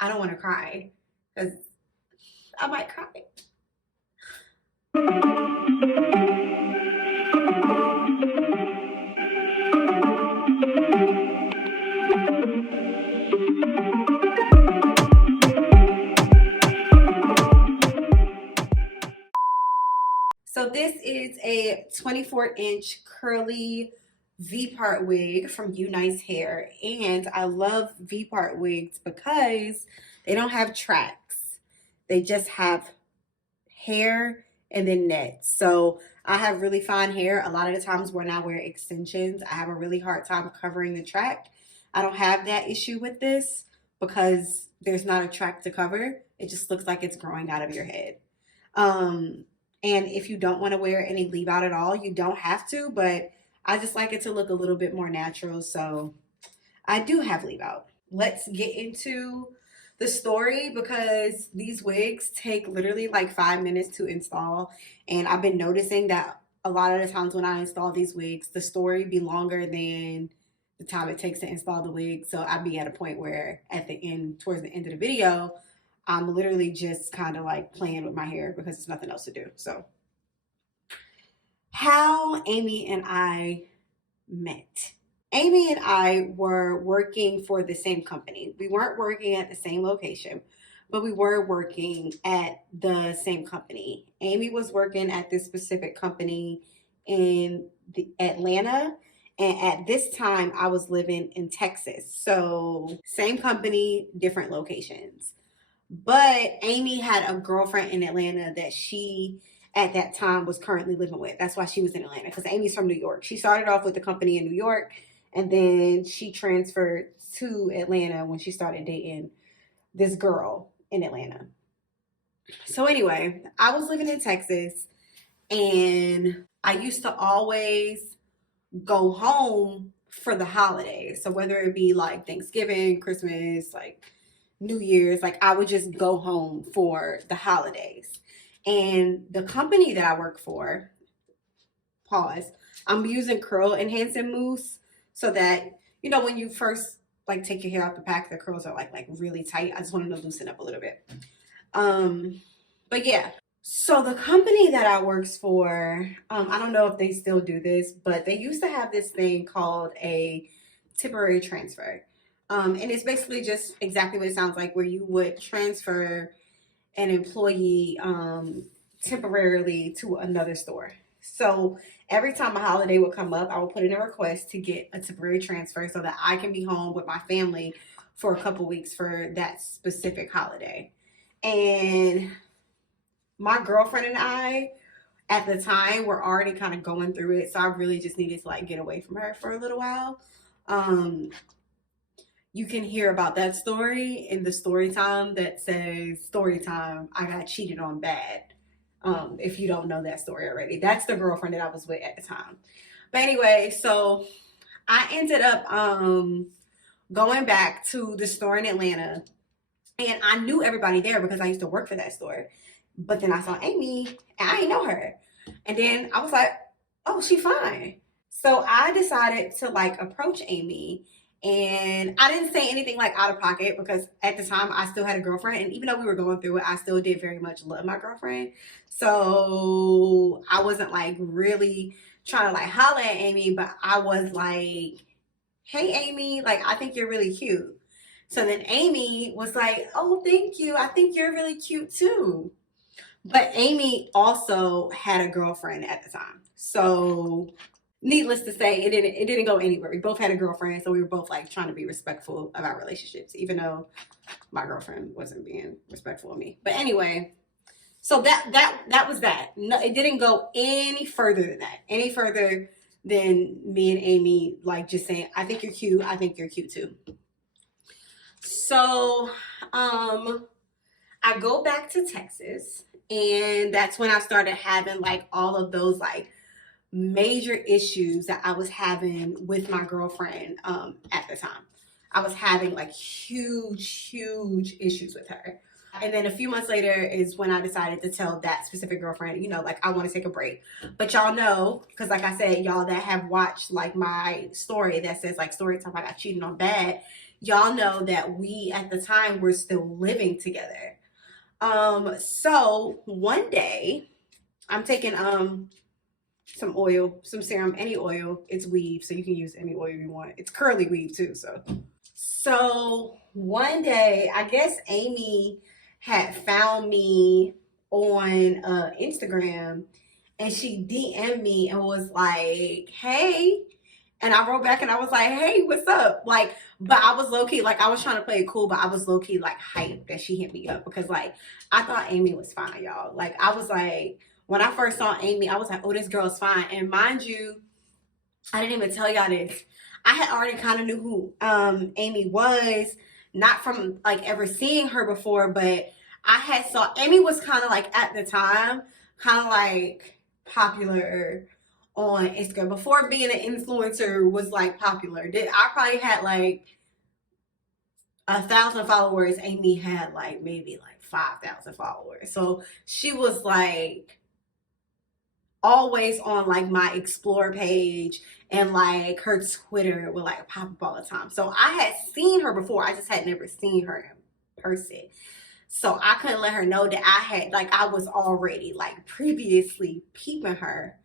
I don't want to cry because I might cry. So this is a 24-inch curly V-part wig from Unice Hair. And I love V-part wigs because they don't have tracks. They just have hair and then nets. So I have really fine hair. A lot of the times when I wear extensions, I have a really hard time covering the track. I don't have that issue with this because there's not a track to cover. It just looks like it's growing out of your head. And if you don't want to wear any leave out at all, you don't have to, but I just like it to look a little bit more natural. So I do have leave out. Let's get into the story because these wigs take literally like 5 minutes to install. And I've been noticing that a lot of the times when I install these wigs, the story be longer than the time it takes to install the wig. So I'd be at a point where at the end, towards the end of the video, I'm literally just kind of like playing with my hair because there's nothing else to do. So how Amy and I met. Amy and I were working for the same company. We weren't working at the same location, but we were working at the same company. Amy was working at this specific company in Atlanta. And at this time, I was living in Texas. So same company, different locations. But Amy had a girlfriend in Atlanta that she, at that time, was currently living with. That's why she was in Atlanta, because Amy's from New York. She started off with the company in New York, and then she transferred to Atlanta when she started dating this girl in Atlanta. So anyway, I was living in Texas, and I used to always go home for the holidays. So whether it be like Thanksgiving, Christmas, like New Year's, like I would just go home for the holidays. And the company that I work for, pause, I'm using curl enhancing mousse so that, you know, when you first like take your hair off the pack, the curls are like really tight. I just wanted to loosen up a little bit. But yeah, so the company that I works for, I don't know if they still do this, but they used to have this thing called a temporary transfer. And it's basically just exactly what it sounds like, where you would transfer an employee temporarily to another store. So every time a holiday would come up, I would put in a request to get a temporary transfer so that I can be home with my family for a couple weeks for that specific holiday. And my girlfriend and I, at the time, were already kind of going through it. So I really just needed to like get away from her for a little while. You can hear about that story in the story time that says story time, I got cheated on bad. If you don't know that story already, that's the girlfriend that I was with at the time. But anyway, so I ended up going back to the store in Atlanta, and I knew everybody there because I used to work for that store. But then I saw Amy and I didn't know her. And then I was like, oh, she fine. So I decided to like approach Amy, and I didn't say anything like out of pocket because at the time I still had a girlfriend. And even though we were going through it, I still did very much love my girlfriend. So I wasn't like really trying to like holler at Amy, but I was like, hey, Amy, like, I think you're really cute. So then Amy was like, oh, thank you. I think you're really cute too. But Amy also had a girlfriend at the time. So needless to say, it didn't go anywhere. We both had a girlfriend, so we were both like trying to be respectful of our relationships, even though my girlfriend wasn't being respectful of me. But anyway, so that was that. No, it didn't go any further than that. Any further than me and Amy like just saying, I think you're cute, I think you're cute too. So I go back to Texas, and that's when I started having like all of those like major issues that I was having with my girlfriend at the time. I was having like huge issues with her. And then a few months later is when I decided to tell that specific girlfriend, you know, like I want to take a break. But y'all know, because like I said, y'all that have watched like my story that says like story time I got cheated on bad, y'all know that we at the time were still living together. So one day I'm taking some oil, some serum, any oil. It's weave, so you can use any oil you want. It's curly weave too, so. So one day, I guess Amy had found me on Instagram, and she DM'd me and was like, "Hey," and I wrote back and I was like, "Hey, what's up?" Like, but I was low key, like, I was trying to play it cool, but I was low key like hyped that she hit me up because like I thought Amy was fine, y'all. Like, I was like, when I first saw Amy, I was like, "Oh, this girl's fine." And mind you, I didn't even tell y'all this. I had already kind of knew who Amy was, not from like ever seeing her before, but I had saw Amy was kind of like at the time, kind of like popular on Instagram before being an influencer was like popular. I probably had like 1,000 followers. Amy had like maybe like 5,000 followers. So she was like always on like my explore page, and like her Twitter would like pop up all the time. So I had seen her before. I just had never seen her in person. So I couldn't let her know that I was already like previously peeping her.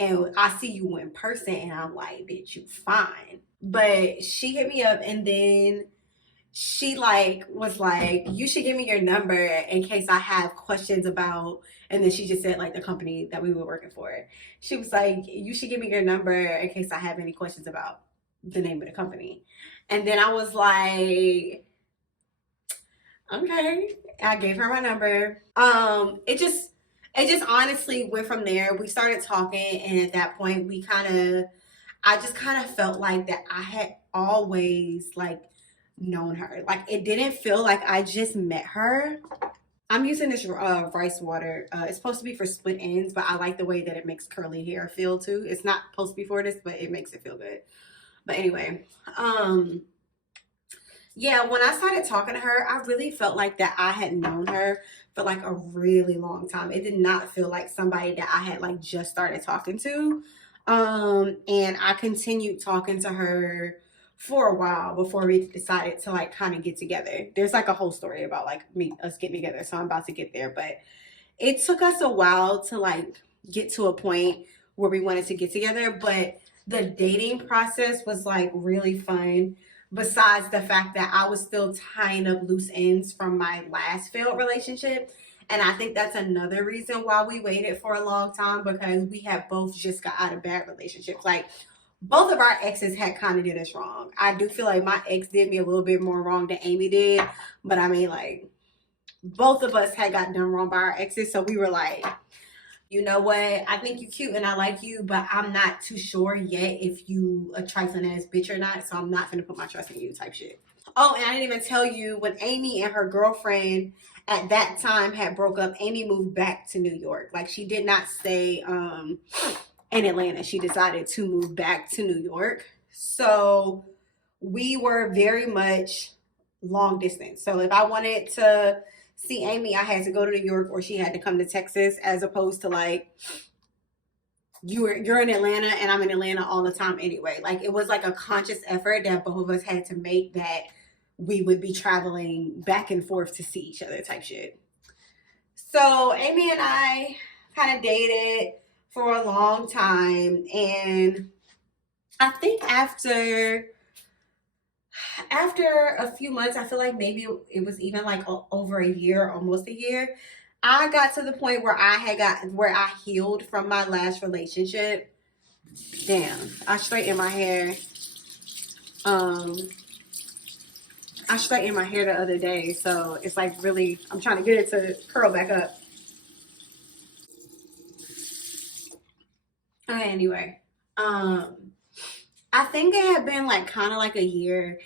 And I see you in person and I'm like, bitch, you fine. But she hit me up, and then she like was like, you should give me your number in case I have questions about, and then she just said like the company that we were working for. She was like, you should give me your number in case I have any questions about the name of the company. And then I was like, okay. I gave her my number. It just honestly went from there. We started talking, and at that point I just kind of felt like that I had always like known her. Like, it didn't feel like I just met her. I'm using this rice water. It's supposed to be for split ends, but I like the way that it makes curly hair feel too. It's not supposed to be for this, but it makes it feel good. But anyway, um, yeah, when I started talking to her, I really felt like that I had known her for like a really long time. It did not feel like somebody that I had like just started talking to. And I continued talking to her for a while before we decided to like kind of get together. There's like a whole story about like us getting together, so I'm about to get there, but it took us a while to like get to a point where we wanted to get together, but the dating process was like really fun. Besides the fact that I was still tying up loose ends from my last failed relationship. And I think that's another reason why we waited for a long time, because we had both just got out of bad relationships. Like, both of our exes had kind of did us wrong. I do feel like my ex did me a little bit more wrong than Amy did. But I mean, like, both of us had got done wrong by our exes. So we were like, you know what? I think you cute and I like you, but I'm not too sure yet if you a trifling ass bitch or not. So I'm not gonna put my trust in you type shit. Oh, and I didn't even tell you, when Amy and her girlfriend at that time had broke up, Amy moved back to New York. Like, she did not stay in Atlanta. She decided to move back to New York. So we were very much long distance. So if I wanted to see Amy, I had to go to New York, or she had to come to Texas, as opposed to like you're in Atlanta and I'm in Atlanta all the time anyway. Like, it was like a conscious effort that both of us had to make, that we would be traveling back and forth to see each other type shit. So Amy and I kind of dated for a long time, and I think after a few months, I feel like maybe it was even like over a year, almost a year, I got to the point where I healed from my last relationship. Damn, Um, I straightened my hair the other day, so it's like really, I'm trying to get it to curl back up. Okay, anyway, um, I think it had been like kind of like a year,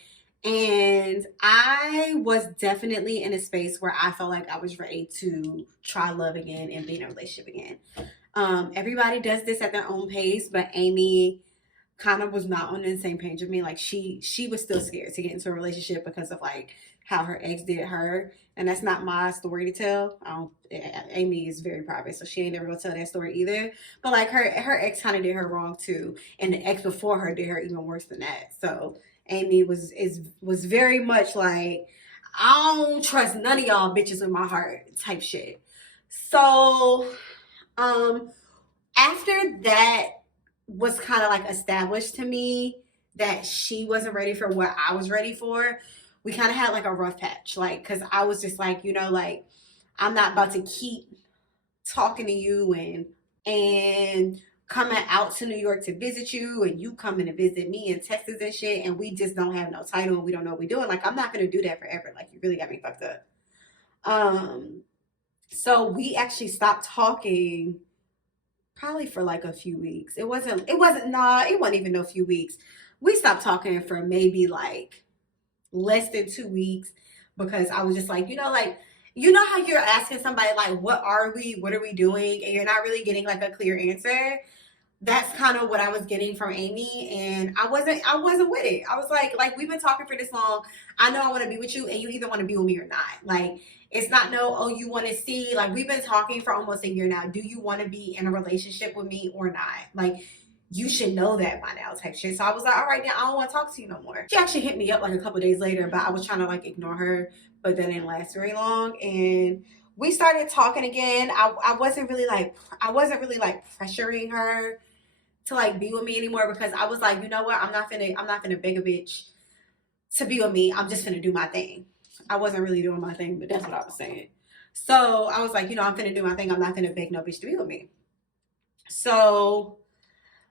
and I was definitely in a space where I felt like I was ready to try love again and be in a relationship again. Everybody does this at their own pace, but Amy kind of was not on the same page with me. Like, she was still scared to get into a relationship because of like how her ex did her, and that's not my story to tell. Amy is very private, so she ain't never gonna tell that story either. But like her ex kind of did her wrong too, and the ex before her did her even worse than that. So Amy was very much like, I don't trust none of y'all bitches with my heart type shit. So after that was kind of like established to me that she wasn't ready for what I was ready for, we kind of had like a rough patch. Like, cause I was just like, like, I'm not about to keep talking to you and coming out to New York to visit you and you coming to visit me in Texas and shit, and we just don't have no title and we don't know what we're doing. Like, I'm not gonna do that forever. Like, you really got me fucked up. So we actually stopped talking probably for like a few weeks. It wasn't even a few weeks. We stopped talking for maybe like less than 2 weeks because I was just like, like, how you're asking somebody like, what are we? What are we doing? And you're not really getting like a clear answer. That's kind of what I was getting from Amy, and I wasn't with it. I was like we've been talking for this long. I know I want to be with you, and you either want to be with me or not. Like, it's not no, oh, you want to see, like, we've been talking for almost a year now. Do you want to be in a relationship with me or not? Like, you should know that by now type shit. So I was like, all right, now I don't want to talk to you no more. She actually hit me up like a couple days later, but I was trying to like ignore her, but that didn't last very long. And we started talking again. I wasn't really like pressuring her to like be with me anymore because I was like, you know what? I'm not gonna beg a bitch to be with me. I'm just gonna do my thing. I wasn't really doing my thing, but that's what I was saying. So I was like, I'm gonna do my thing. I'm not gonna beg no bitch to be with me. So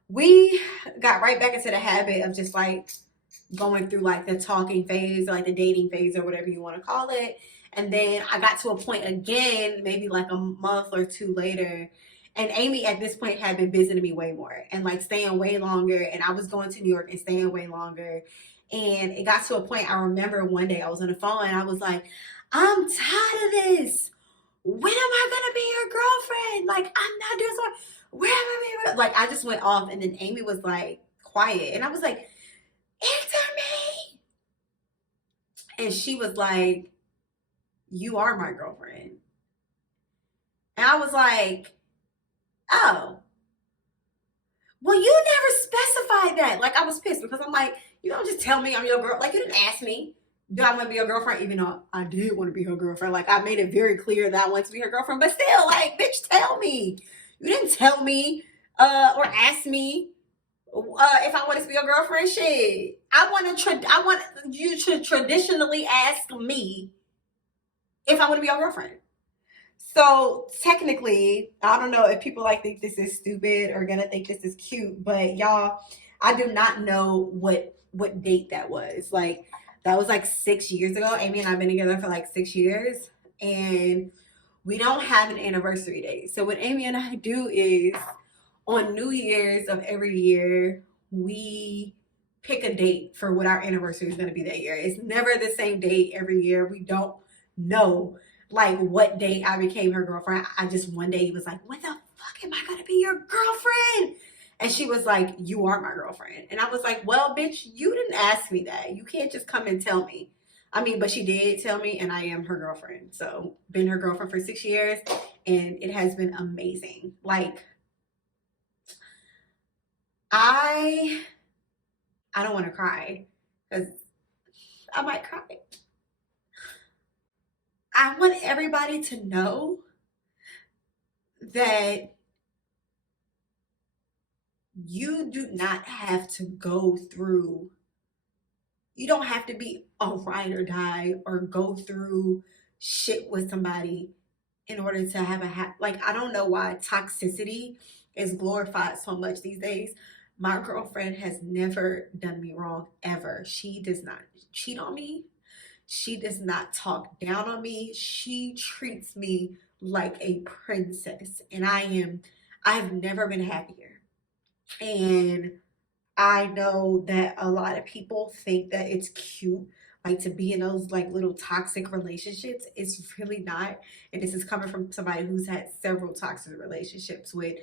we got right back into the habit of just like going through like the talking phase, or like the dating phase, or whatever you want to call it. And then I got to a point again, maybe like a month or two later. And Amy at this point had been visiting me way more and like staying way longer. And I was going to New York and staying way longer. And it got to a point, I remember one day I was on the phone and I was like, I'm tired of this. When am I gonna be your girlfriend? Like, I'm not doing so. Where am I being? Like, I just went off, and then Amy was like quiet, and I was like, answer me. And she was like, you are my girlfriend. And I was like, oh, well, you never specified that. Like, I was pissed because I'm like, you don't just tell me I'm your girl. Like, you didn't ask me, do I want to be your girlfriend? Even though I did want to be her girlfriend. Like, I made it very clear that I want to be her girlfriend. But still, like, bitch, tell me. You didn't tell me or ask me if I wanted to be your girlfriend. Shit, I want you to traditionally ask me if I want to be your girlfriend. So technically, I don't know if people like think this is stupid or gonna think this is cute, but y'all, I do not know what date that was. Like, that was like 6 years ago. Amy and I've been together for like 6 years, and we don't have an anniversary date. So what Amy and I do is on New Year's of every year, we pick a date for what our anniversary is going to be that year. It's never the same date every year. We don't know like what date I became her girlfriend. I just one day was like, when the fuck am I going to be your girlfriend? And she was like, you are my girlfriend. And I was like, well, bitch, you didn't ask me that. You can't just come and tell me. I mean, but she did tell me, and I am her girlfriend. So been her girlfriend for 6 years, and it has been amazing. Like, I don't want to cry because I might cry. I want everybody to know that you do not have to go through, you don't have to be a ride or die or go through shit with somebody in order to have like, I don't know why toxicity is glorified so much these days. My girlfriend has never done me wrong ever. She does not cheat on me. She does not talk down on me. She treats me like a princess, and I've never been happier. And I know that a lot of people think that it's cute, like to be in those like little toxic relationships. It's really not. And this is coming from somebody who's had several toxic relationships with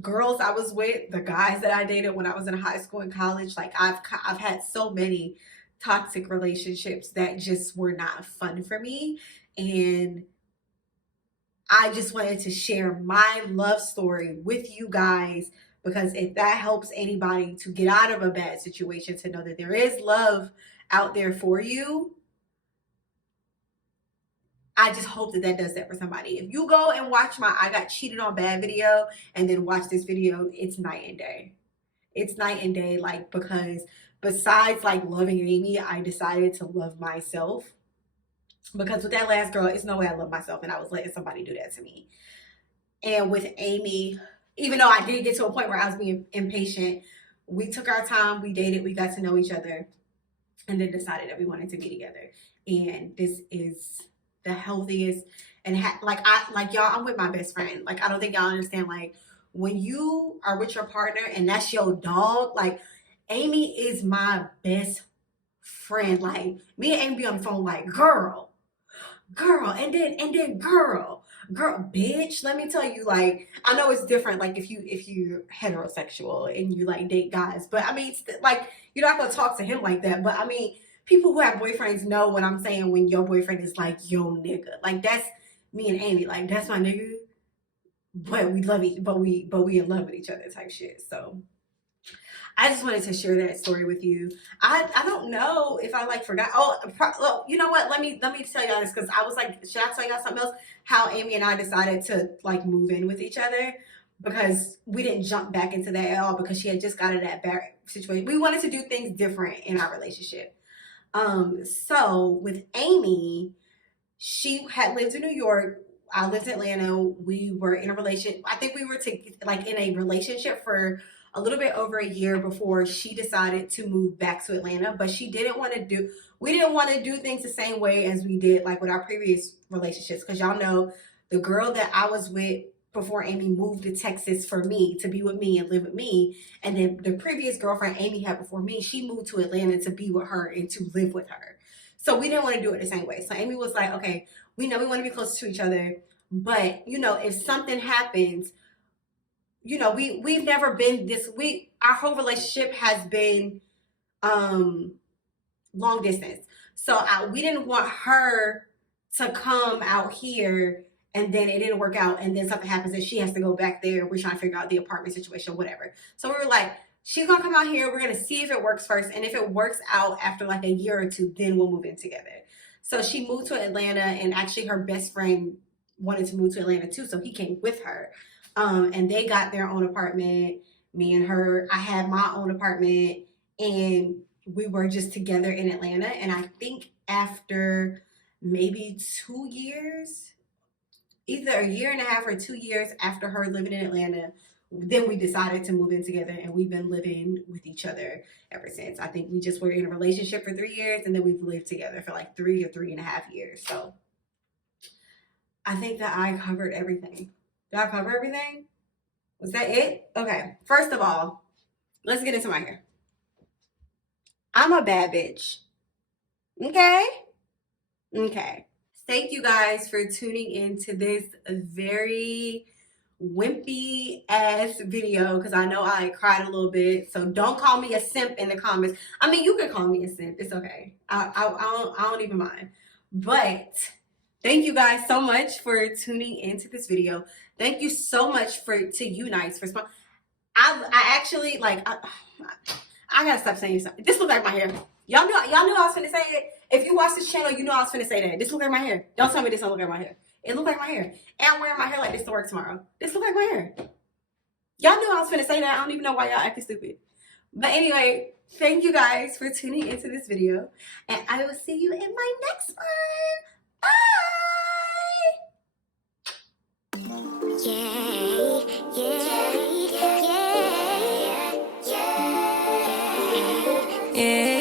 girls I was with, the guys that I dated when I was in high school and college. Like, I've had so many toxic relationships that just were not fun for me. And I just wanted to share my love story with you guys because if that helps anybody to get out of a bad situation, to know that there is love out there for you, I just hope that that does that for somebody. If you go and watch my I got cheated on bad video and then watch this video, it's night and day. It's night and day, like, because besides like loving Amy, I decided to love myself. Because with that last girl, it's no way I love myself and I was letting somebody do that to me. And with Amy, even though I did get to a point where I was being impatient, we took our time, we dated, we got to know each other, and then decided that we wanted to be together. And this is the healthiest and like y'all, I'm with my best friend. Like, I don't think y'all understand, like, when you are with your partner and that's your dog, like, Amy is my best friend. Like, me and Amy be on the phone like, girl, and then girl, bitch, let me tell you, like, I know it's different, like, if you're heterosexual and you like date guys, but I mean, like, you're not gonna talk to him like that. But I mean, people who have boyfriends know what I'm saying when your boyfriend is like, yo nigga, like, that's me and Amy, like, that's my nigga, but we love each, but we in love with each other type shit. So I just wanted to share that story with you. I don't know if I like forgot. Oh, you know what? Let me tell y'all this, because I was like, should I tell y'all something else? How Amy and I decided to like move in with each other, because we didn't jump back into that at all, because she had just got out of that bad situation. We wanted to do things different in our relationship. So with Amy, she had lived in New York. I lived in Atlanta. We were in a relationship. I think we were like in a relationship for a little bit over a year before she decided to move back to Atlanta. But we didn't want to do things the same way as we did like with our previous relationships. Because y'all know, the girl that I was with before Amy moved to Texas for me to be with me and live with me. And then the previous girlfriend Amy had before me, she moved to Atlanta to be with her and to live with her. So we didn't want to do it the same way. So Amy was like, okay, we know we want to be close to each other, but you know, if something happens, you know, we've never been this, our whole relationship has been long distance. So we didn't want her to come out here and then it didn't work out and then something happens and she has to go back there. We're trying to figure out the apartment situation, whatever. So we were like, she's gonna come out here, we're gonna see if it works first, and if it works out after like a year or two, then we'll move in together. So she moved to Atlanta, and actually her best friend wanted to move to Atlanta too, so he came with her. And they got their own apartment. Me and her, I had my own apartment, and we were just together in Atlanta. And I think after maybe 2 years, either a year and a half or 2 years after her living in Atlanta, then we decided to move in together, and we've been living with each other ever since. I think we just were in a relationship for 3 years, and then we've lived together for like 3 or 3.5 years. So I think that I covered everything. Did I cover everything? Was that it? Okay. First of all, let's get into my hair. I'm a bad bitch. Okay? Okay. Thank you guys for tuning into this very wimpy ass video, because I know I cried a little bit. So don't call me a simp in the comments. I mean, you can call me a simp. It's okay. I don't even mind. But thank you guys so much for tuning into this video. Thank you so much to you Nice for I actually like I gotta stop saying something. This looks like my hair. Y'all knew I was finna say it. If you watch this channel, you know I was finna say that. This look like my hair. Don't tell me this don't look like my hair. It look like my hair. And I'm wearing my hair like this to work tomorrow. This look like my hair. Y'all knew I was finna say that. I don't even know why y'all acting stupid. But anyway, thank you guys for tuning into this video. And I will see you in my next one. Bye! Yeah.